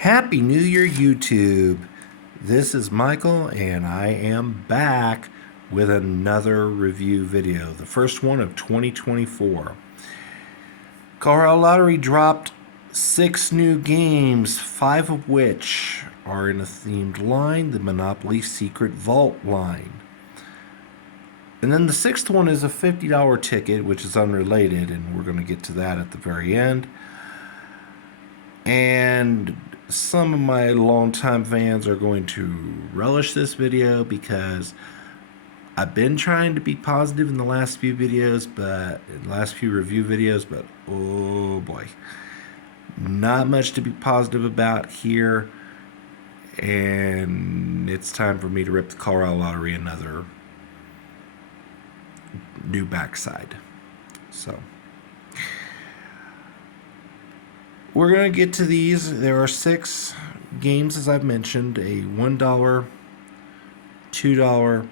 Happy New Year, YouTube. This is Michael, and I am back with another review video, the first one of 2024. Colorado Lottery dropped 6 new games, 5 of which are in a themed line, the Monopoly Secret Vault line. And then the 6th one is a $50 ticket, which is unrelated, and we're going to get to that at the very end. And some of my longtime fans are going to relish this video because I've been trying to be positive in the last few videos, but in the last few review videos, but oh boy, not much to be positive about here. And it's time for me to rip the Colorado Lottery another new backside. So we're going to get to these. There are 6 games, as I've mentioned, a $1, $2, $5,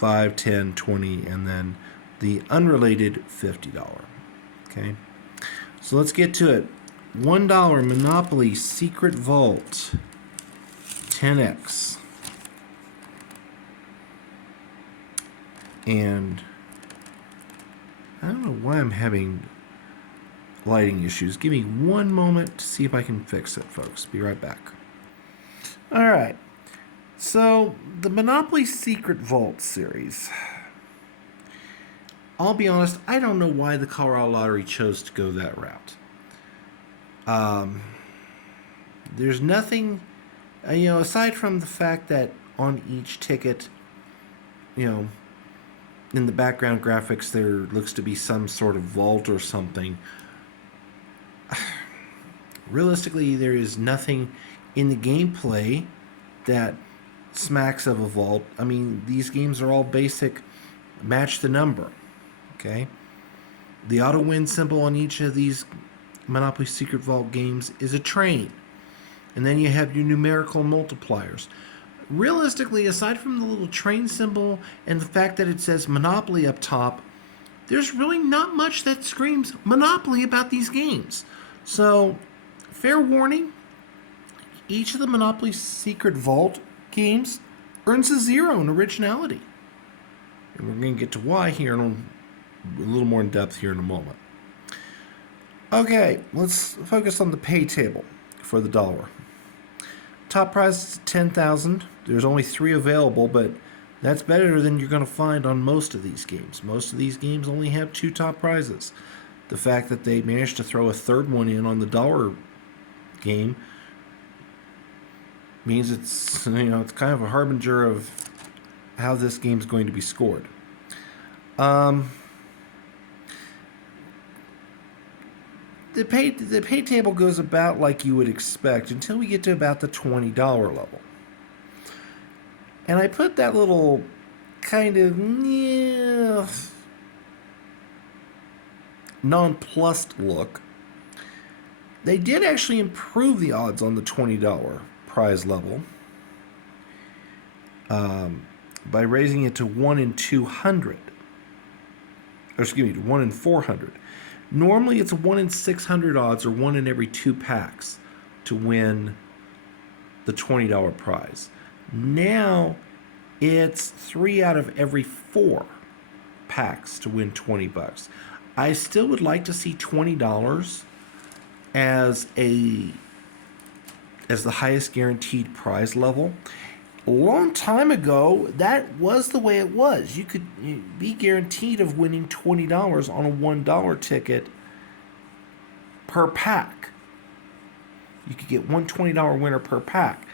$10, $20, and then the unrelated $50. Okay, so let's get to it. $1 Monopoly Secret Vault 10x. And I don't know why I'm having lighting issues. Give me one moment to see if I can fix it, folks. Be right back. All right. So, the Monopoly Secret Vault series. I'll be honest, I don't know why the Colorado Lottery chose to go that route. There's nothing, aside from the fact that on each ticket, in the background graphics there looks to be some sort of vault or something. Realistically, there is nothing in the gameplay that smacks of a vault. I mean, these games are all basic match the number. Okay? The auto win symbol on each of these Monopoly Secret Vault games is a train. And then you have your numerical multipliers. Realistically, aside from the little train symbol and the fact that it says Monopoly up top, there's really not much that screams Monopoly about these games. So, fair warning, each of the Monopoly Secret Vault games earns a 0 in originality. And we're going to get to why here in a little more in depth here in a moment. Okay, let's focus on the pay table for the dollar. Top prize is $10,000. There's only 3 available, but that's better than you're going to find on most of these games. Most of these games only have 2 top prizes. The fact that they managed to throw a third one in on the dollar game means it's it's kind of a harbinger of how this game's going to be scored. The pay table goes about like you would expect until we get to about the $20 level. And I put that little kind of nonplussed look. They did actually improve the odds on the $20 prize level by raising it to 1 in 200. Or excuse me, to 1 in 400. Normally it's a 1 in 600 odds, or 1 in every 2 packs, to win the $20 prize. Now it's 3 out of every 4 packs to win $20. I still would like to see $20 as the highest guaranteed prize level. A long time ago, that was the way it was. You could be guaranteed of winning $20 on a $1 ticket per pack. You could get one $20 winner per pack.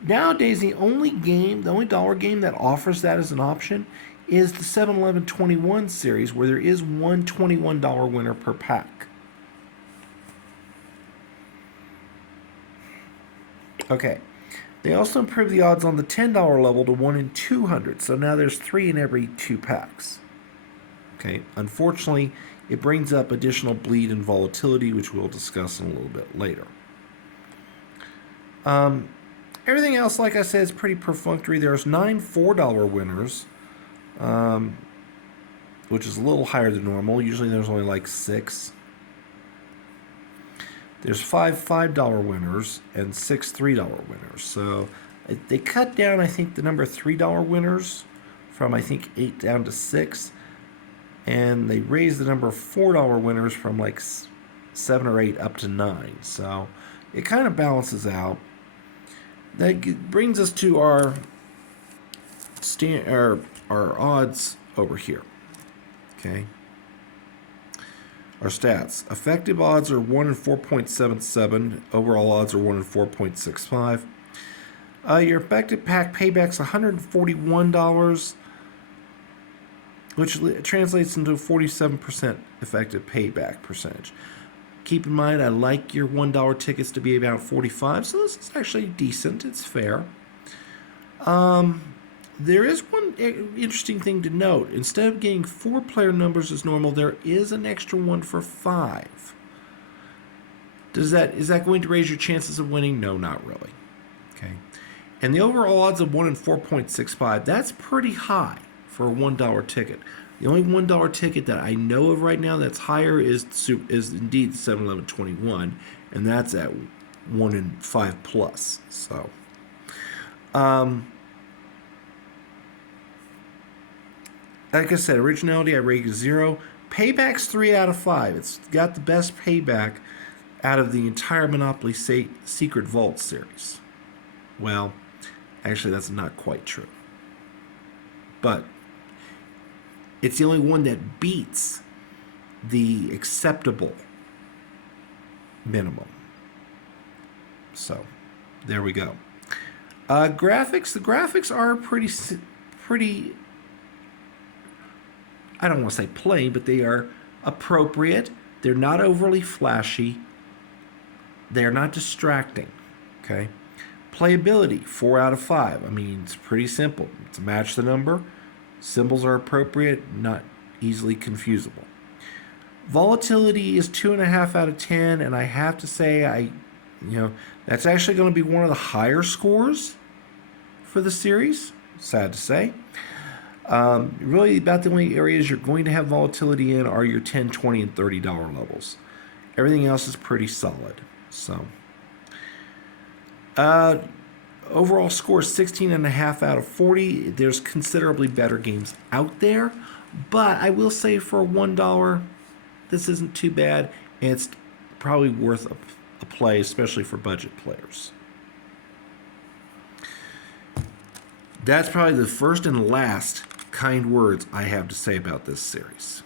Nowadays, the only dollar game that offers that as an option is the 7-Eleven 21 series, where there is one $21 winner per pack. Okay. They also improved the odds on the $10 level to 1 in 200, so now there's 3 in every 2 packs. Okay, unfortunately, it brings up additional bleed and volatility, which we'll discuss in a little bit later. Everything else, like I said, is pretty perfunctory. There's 9 $4 winners, which is a little higher than normal. Usually there's only like 6. There's $5 winners and 6 $3 winners. So they cut down, I think, the number of $3 winners from, I think, 8 down to 6. And they raised the number of $4 winners from like 7 or 8 up to 9. So it kind of balances out. That brings us to our odds over here. Okay. Our stats. Effective odds are 1 in 4.77. Overall odds are 1 in 4.65. Your effective pack payback's $141, which translates into a 47% effective payback percentage. Keep in mind, I like your $1 tickets to be about 45, so this is actually decent. It's fair. There is one interesting thing to note. Instead of getting 4 player numbers as normal, there is an extra one for 5. Is that going to raise your chances of winning? No, not really. Okay. And the overall odds of 1 in 4.65, that's pretty high for a $1 ticket. The only $1 ticket that I know of right now that's higher is indeed 7-11-21, and that's at 1 in 5 plus. So, like I said, originality I rate 0. Payback's 3 out of 5. It's got the best payback out of the entire Monopoly Secret Vault series. Well, actually, that's not quite true. But it's the only one that beats the acceptable minimum. So, there we go. Graphics. The graphics are pretty. I don't want to say plain, but they are appropriate. They're not overly flashy. They're not distracting. Okay. Playability, 4 out of 5. I mean, it's pretty simple. It's match the number. Symbols are appropriate, not easily confusable. Volatility is 2.5 out of 10, and I have to say, that's actually going to be one of the higher scores for the series. Sad to say. Really, about the only areas you're going to have volatility in are your $10, $20, and $30 levels. Everything else is pretty solid. So, overall score is 16.5 out of 40. There's considerably better games out there, but I will say for $1, this isn't too bad, and it's probably worth a play, especially for budget players. That's probably the first and last kind words I have to say about this series.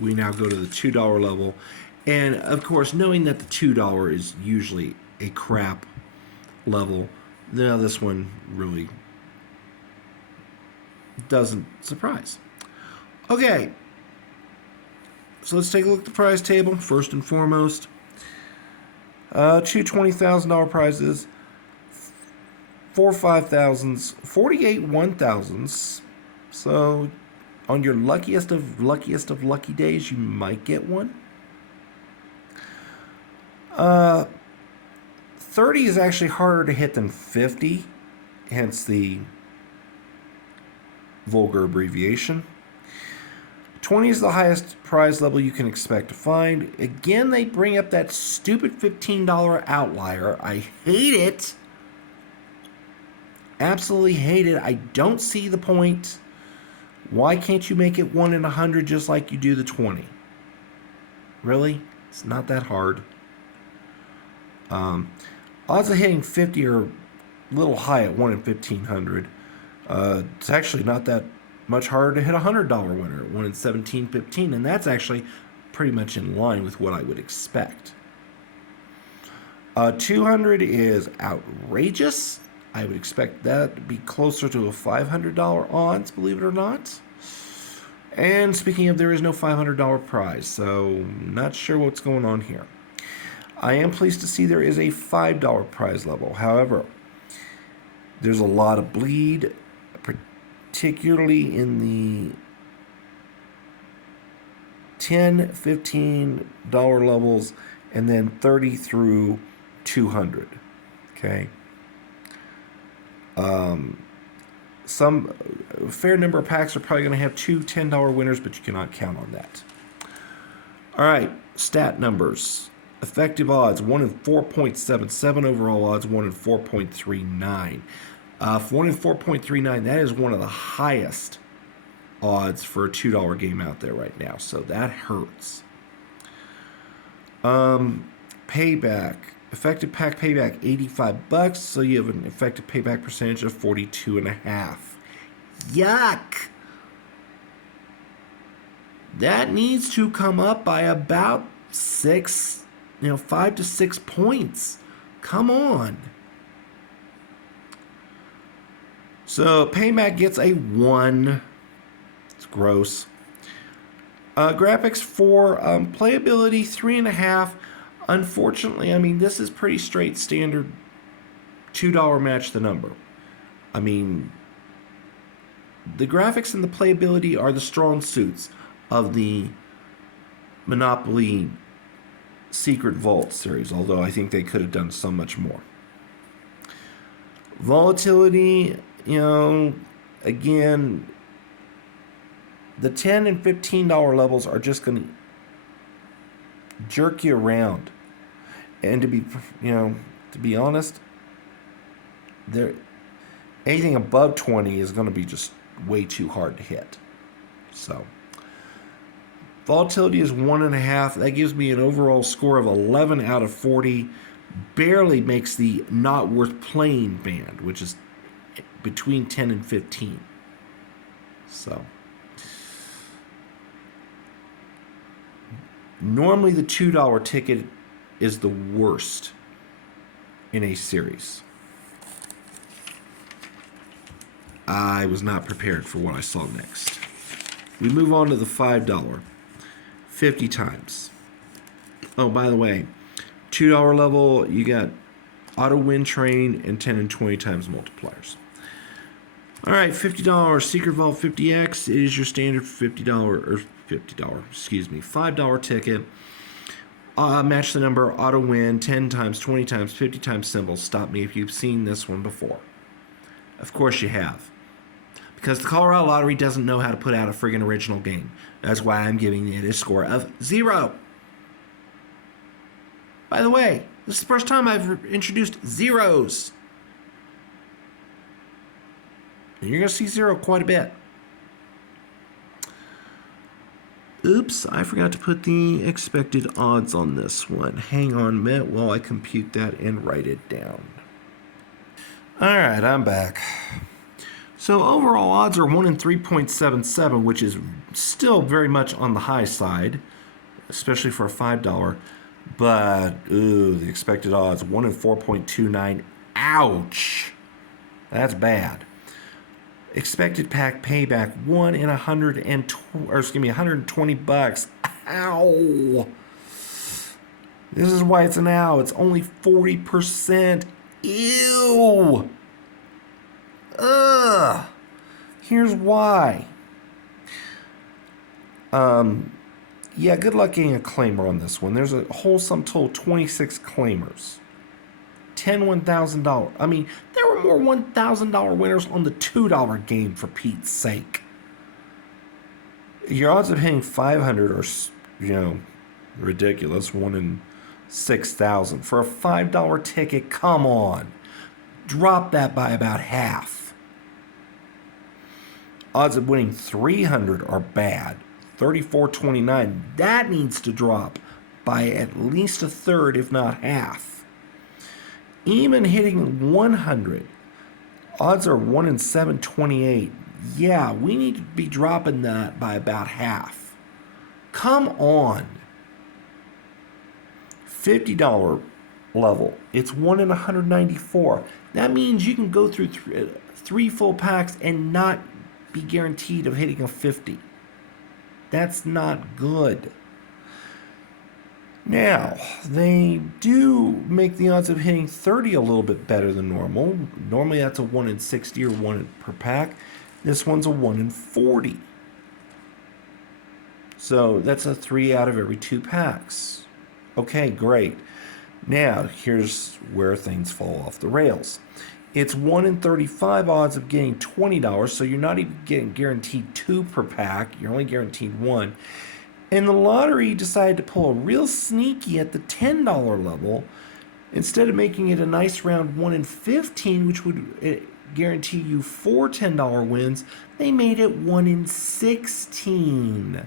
We now go to the $2 level, and of course, knowing that the $2 is usually a crap level, now this one really doesn't surprise. Okay, so let's take a look at the prize table first and foremost. 2 $20,000 prizes, 4 $5,000s, 48 $1,000s. So on your luckiest of lucky days, you might get one. 30 is actually harder to hit than 50, hence the vulgar abbreviation. 20 is the highest prize level you can expect to find. Again, they bring up that stupid $15 outlier. I hate it. Absolutely hate it. I don't see the point. Why can't you make it 1 in 100 just like you do the 20? Really? It's not that hard. Odds of hitting 50 are a little high at 1 in 1,500. It's actually not that much harder to hit a $100 winner at 1 in 1,715, and that's actually pretty much in line with what I would expect. 200 is outrageous. I would expect that to be closer to a $500 odds, believe it or not. And speaking of, there is no $500 prize, so not sure what's going on here. I am pleased to see there is a $5 prize level. However, there's a lot of bleed, particularly in the $10, $15 levels, and then 30 through 200. Okay. Some fair number of packs are probably going to have 2 $10 winners, but you cannot count on that. All right, stat numbers. Effective odds 1 in 4.77. Overall odds 1 in 4.39. For 1 in 4.39, that is one of the highest odds for a $2 game out there right now. So that hurts. Payback. Effective pack payback $85. So you have an effective payback percentage of 42.5. Yuck! That needs to come up by about 5 to 6 points. Come on. So payback gets a 1. It's gross. Graphics 4, playability 3.5. Unfortunately, I mean, this is pretty straight standard $2 match the number. I mean, the graphics and the playability are the strong suits of the Monopoly Secret Vault series, although I think they could have done so much more. Volatility, again, the $10 and $15 levels are just going to jerk you around. And to be honest, anything above 20 is going to be just way too hard to hit. So, volatility is 1.5. That gives me an overall score of 11 out of 40. Barely makes the not worth playing band, which is between 10 and 15. So, normally the $2 ticket is the worst in a series. I was not prepared for what I saw next. We move on to the $5. 50 times. Oh, by the way, $2 level, you got auto win train and 10 and 20 times multipliers. All right, $50 Secret Vault 50X is your standard $5 ticket. Match the number, auto win, 10 times, 20 times, 50 times symbols. Stop me if you've seen this one before. Of course you have. Because the Colorado Lottery doesn't know how to put out a friggin' original game. That's why I'm giving it a score of 0. By the way, this is the first time I've introduced zeros. And you're going to see 0 quite a bit. Oops, I forgot to put the expected odds on this one. Hang on a minute while I compute that and write it down. Alright, I'm back. So overall odds are 1 in 3.77, which is still very much on the high side, especially for a $5. But, the expected odds, 1 in 4.29. Ouch! That's bad. Expected pack payback, 1 in 120 bucks. Ow! This is why it's an ow. It's only 40%. Ew! Ugh! Here's why. Yeah, good luck getting a claimer on this one. There's a whole sum total 26 claimers. 10 $1,000. I mean, there were more $1,000 winners on the $2 game, for Pete's sake. Your odds of hitting 500 are, ridiculous. 1 in 6,000. For a $5 ticket, come on. Drop that by about half. Odds of winning 300 are bad. 34.29. That needs to drop by at least a third, if not half. Even hitting 100, odds are 1 in 728. Yeah, we need to be dropping that by about half. Come on. $50 level, it's 1 in 194. That means you can go through 3 full packs and not be guaranteed of hitting a 50. That's not good. Now, they do make the odds of hitting 30 a little bit better than normal. Normally that's a 1 in 60 or 1 per pack. This one's a 1 in 40. So that's a 3 out of every 2 packs. Okay, great. Now, here's where things fall off the rails. It's 1 in 35 odds of getting $20, so you're not even getting guaranteed 2 per pack. You're only guaranteed 1. And the lottery decided to pull a real sneaky at the $10 level. Instead of making it a nice round 1 in 15, which would guarantee you 4 $10 wins, they made it 1 in 16,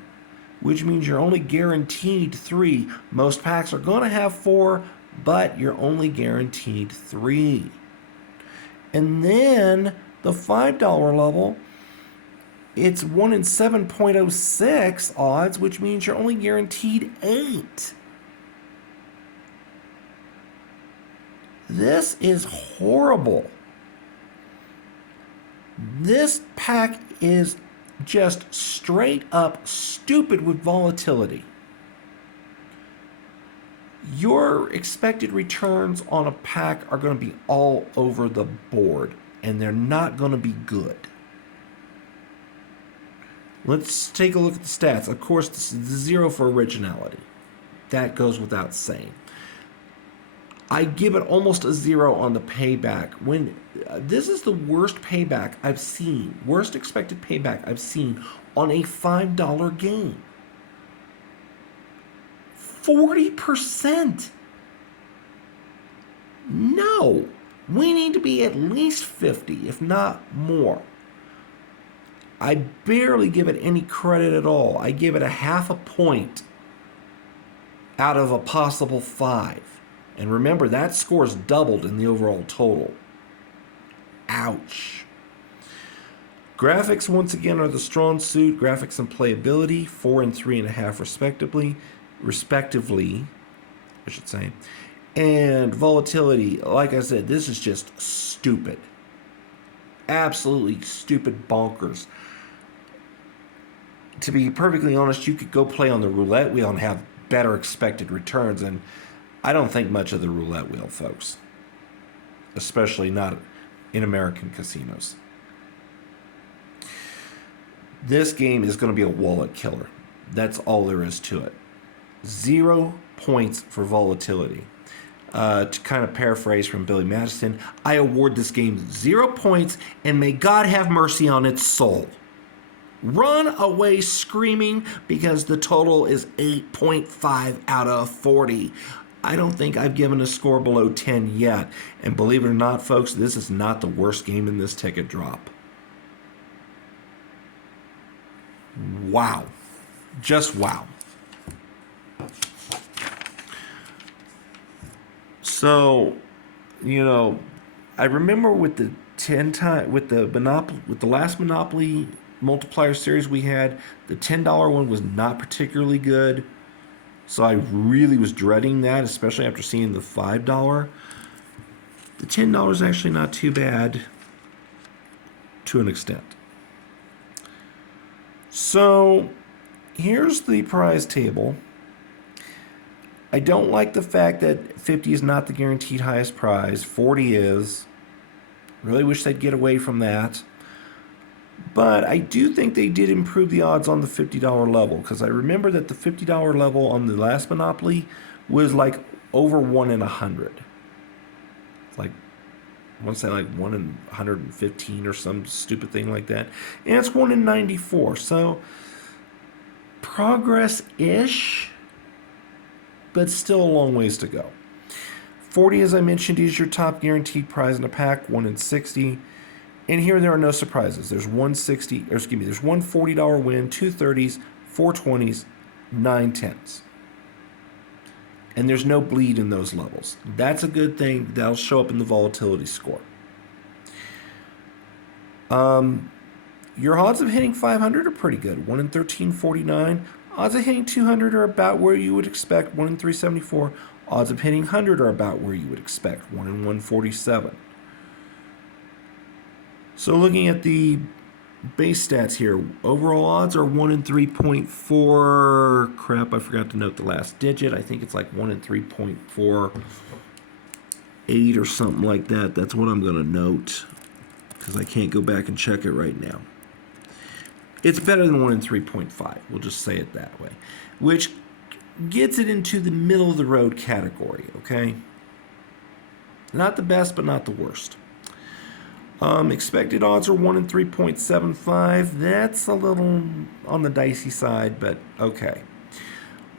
which means you're only guaranteed 3. Most packs are going to have 4, but you're only guaranteed 3. And then the $5 level, it's 1 in 7.06 odds, which means you're only guaranteed 8. This is horrible. This pack is just straight up stupid with volatility. Your expected returns on a pack are going to be all over the board, and they're not going to be good. Let's take a look at the stats. Of course, this is 0 for originality. That goes without saying. I give it almost a 0 on the payback. This is the worst payback I've seen, worst expected payback I've seen on a $5 game. 40%. No, we need to be at least 50, if not more. I barely give it any credit at all. I give it a half a point out of a possible 5. And remember, that score's doubled in the overall total. Ouch. Graphics, once again, are the strong suit. Graphics and playability, 4 and 3.5 respectively, I should say. And volatility, like I said, this is just stupid. Absolutely stupid bonkers. To be perfectly honest, you could go play on the roulette wheel and have better expected returns, and I don't think much of the roulette wheel, folks. Especially not in American casinos. This game is going to be a wallet killer. That's all there is to it. 0 points for volatility. To kind of paraphrase from Billy Madison, I award this game 0 points, and may God have mercy on its soul. Run away screaming because the total is 8.5 out of 40. I don't think I've given a score below 10 yet. And believe it or not, folks, this is not the worst game in this ticket drop. Wow. Just wow. So, I remember with the last Monopoly multiplier series we had, the $10 one was not particularly good. So I really was dreading that, especially after seeing the $5. The $10 is actually not too bad to an extent. So here's the prize table. I don't like the fact that 50 is not the guaranteed highest prize. 40 is. Really wish they'd get away from that. But I do think they did improve the odds on the $50 level, because I remember that the $50 level on the last Monopoly was like over 1 in 100. It's like, I want to say like 1 in 115 or some stupid thing like that. And it's 1 in 94. So progress-ish, but still a long ways to go. 40, as I mentioned, is your top guaranteed prize in a pack, 1 in 60. And here there are no surprises. There's one $40 win, 2 30s, 4 20s, 9 10s. And there's no bleed in those levels. That's a good thing. That'll show up in the volatility score. Your odds of hitting 500 are pretty good. 1 in 1349. Odds of hitting 200 are about where you would expect. 1 in 374. Odds of hitting 100 are about where you would expect. 1 in 147. So looking at the base stats here, overall odds are 1 in 3.4. Crap, I forgot to note the last digit. I think it's like 1 in 3.48 or something like that. That's what I'm going to note, because I can't go back and check it right now. It's better than 1 in 3.5. We'll just say it that way, which gets it into the middle of the road category, okay? Not the best, but not the worst. Expected odds are 1 in 3.75. That's a little on the dicey side, but okay.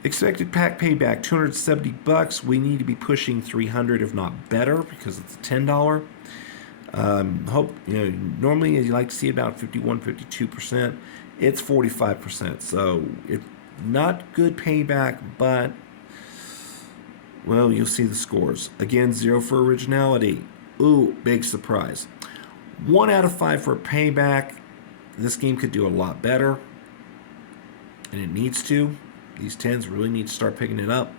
Expected pack payback, $270. We need to be pushing 300, if not better, because it's $10. Normally you like to see about 51, 52%. It's 45%. So it's not good payback, but well, you'll see the scores. Again, 0 for originality. Ooh, big surprise. 1 out of 5 for payback. This game could do a lot better, and it needs to. These 10s really need to start picking it up.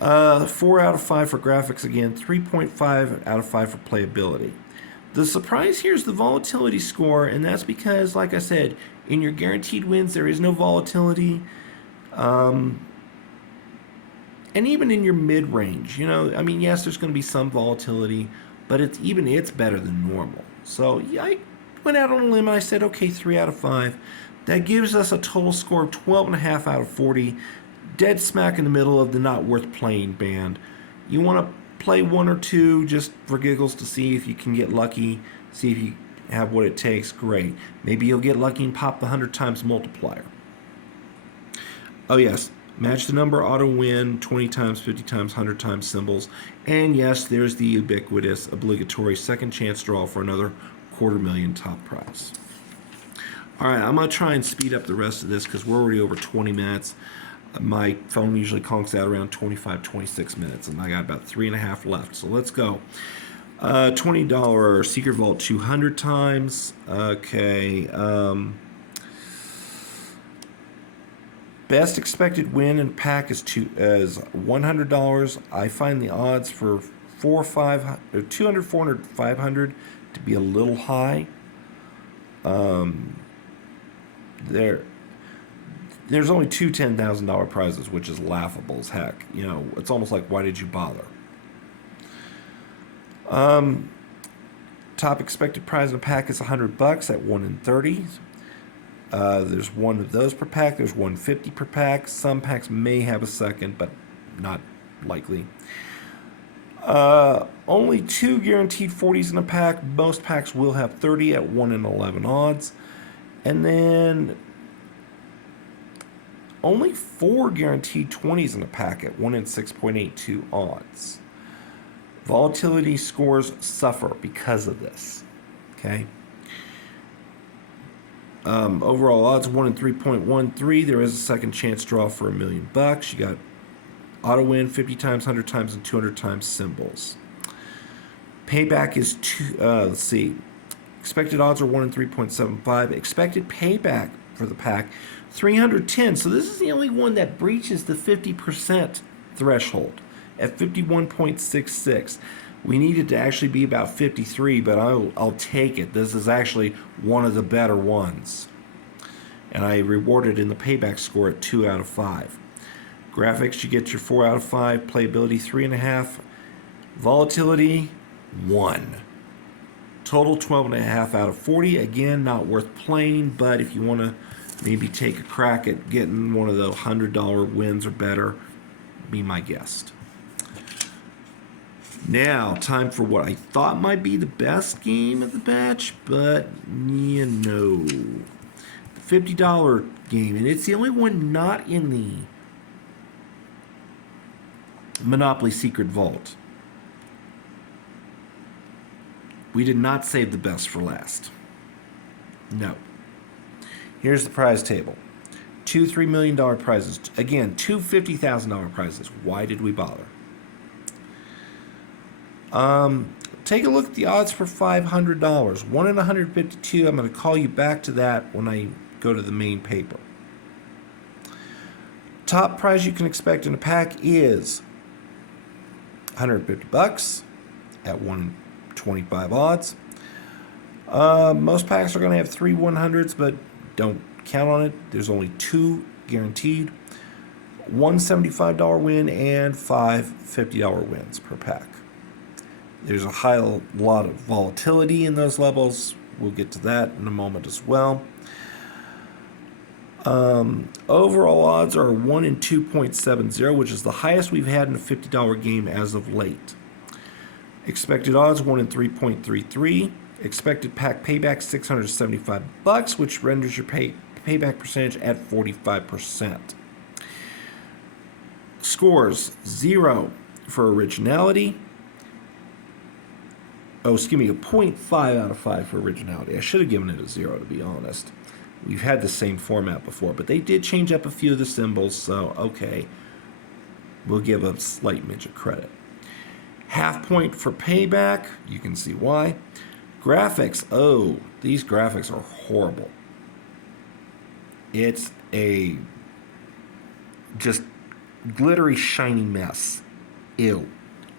4 out of 5 for graphics again. 3.5 out of 5 for playability. The surprise here is the volatility score, and that's because, like I said, in your guaranteed wins, there is no volatility. And even in your mid-range, yes, there's going to be some volatility, but it's better than normal. So yeah, I went out on a limb and I said, okay, 3 out of 5. That gives us a total score of 12.5 out of 40, dead smack in the middle of the not worth playing band. You want to play 1 or 2 just for giggles to see if you can get lucky, see if you have what it takes. Great. Maybe you'll get lucky and pop the 100 times multiplier. Oh yes, match the number, auto win, 20 times, 50 times, 100 times symbols. And yes, there's the ubiquitous, obligatory second chance draw for another $250,000 top prize. All right, I'm going to try and speed up the rest of this because we're already over 20 minutes. My phone usually conks out around 25, 26 minutes, and I got about 3.5 left. So let's go. $20 Secret Vault 200 times. Okay. Best expected win in pack is $100. I find the odds for 200, 400, 500 to be a little high. There's only 2 $10,000 prizes, which is laughable as heck. It's almost like, why did you bother? Top expected prize in a pack is $100 at 1 in 30. There's 1 of those per pack. There's 150 per pack. Some packs may have a second, but not likely. Only 2 guaranteed 40s in a pack. Most packs will have 30 at 1 in 11 odds. And then only 4 guaranteed 20s in a pack at 1 in 6.82 odds. Volatility scores suffer because of this. Okay. Overall odds 1 in 3.13. There is a second chance draw for $1 million. You got auto win 50 times, 100 times, and 200 times symbols. Payback is let's see. Expected odds are 1 in 3.75. Expected payback for the pack 310. So this is the only one that breaches the 50% threshold at 51.66. We needed to actually be about 53, but I'll take it. This is actually one of the better ones. And I rewarded in the payback score at 2 out of 5. Graphics, you get your 4 out of 5. Playability, 3.5. Volatility, 1. Total, 12.5 out of 40. Again, not worth playing, but if you want to maybe take a crack at getting one of the $100 wins or better, be my guest. Now, time for what I thought might be the best game of the batch, but the $50 game, and it's the only one not in the Monopoly Secret Vault. We did not save the best for last. No. Here's the prize table. 2 $3 million prizes. Again, 2 $50,000 prizes. Why did we bother? Take a look at the odds for $500. 1 in 152. I'm going to call you back to that when I go to the main paper. Top prize you can expect in a pack is $150 at 1 in 25 odds. Most packs are going to have 3 100s, but don't count on it. There's only 2 guaranteed. 1 $75 win and 5 $50 wins per pack. There's a lot of volatility in those levels. We'll get to that in a moment as well. Overall odds are 1 in 2.70, which is the highest we've had in a $50 game as of late. Expected odds 1 in 3.33. Expected pack payback $675, which renders your payback percentage at 45%. Scores 0 for originality. Oh, excuse me, a 0.5 out of 5 for originality. I should have given it a 0, to be honest. We've had the same format before, but they did change up a few of the symbols, so okay. We'll give a slight midget credit. Half point for payback. You can see why. Graphics. Oh, these graphics are horrible. It's a just glittery, shiny mess. Ew.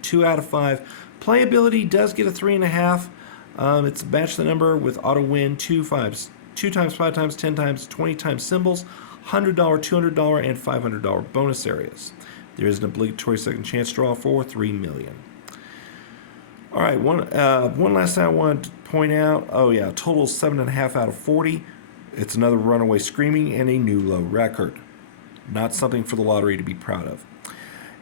2 out of 5. Playability does get a 3.5. It's match the number with auto win 2 times, 5 times, 10 times, 20 times symbols, $100, $200, and $500 bonus areas. There is an obligatory second chance draw for $3 million. All right, one last thing I wanted to point out. Oh yeah, total 7.5 out of 40. It's another runaway screaming and a new low record. Not something for the lottery to be proud of.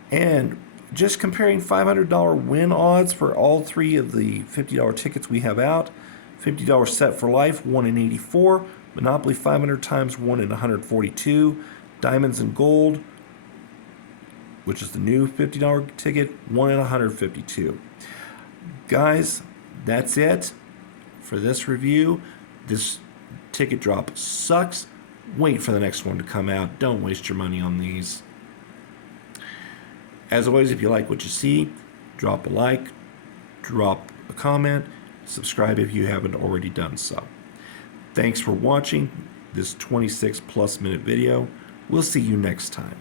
And just comparing $500 win odds for all 3 of the $50 tickets we have out. $50 set for life, 1 in 84. Monopoly 500 times, 1 in 142. Diamonds and gold, which is the new $50 ticket, 1 in 152. Guys, that's it for this review. This ticket drop sucks. Wait for the next one to come out. Don't waste your money on these. As always, if you like what you see, drop a like, drop a comment, subscribe if you haven't already done so. Thanks for watching this 26+ minute video. We'll see you next time.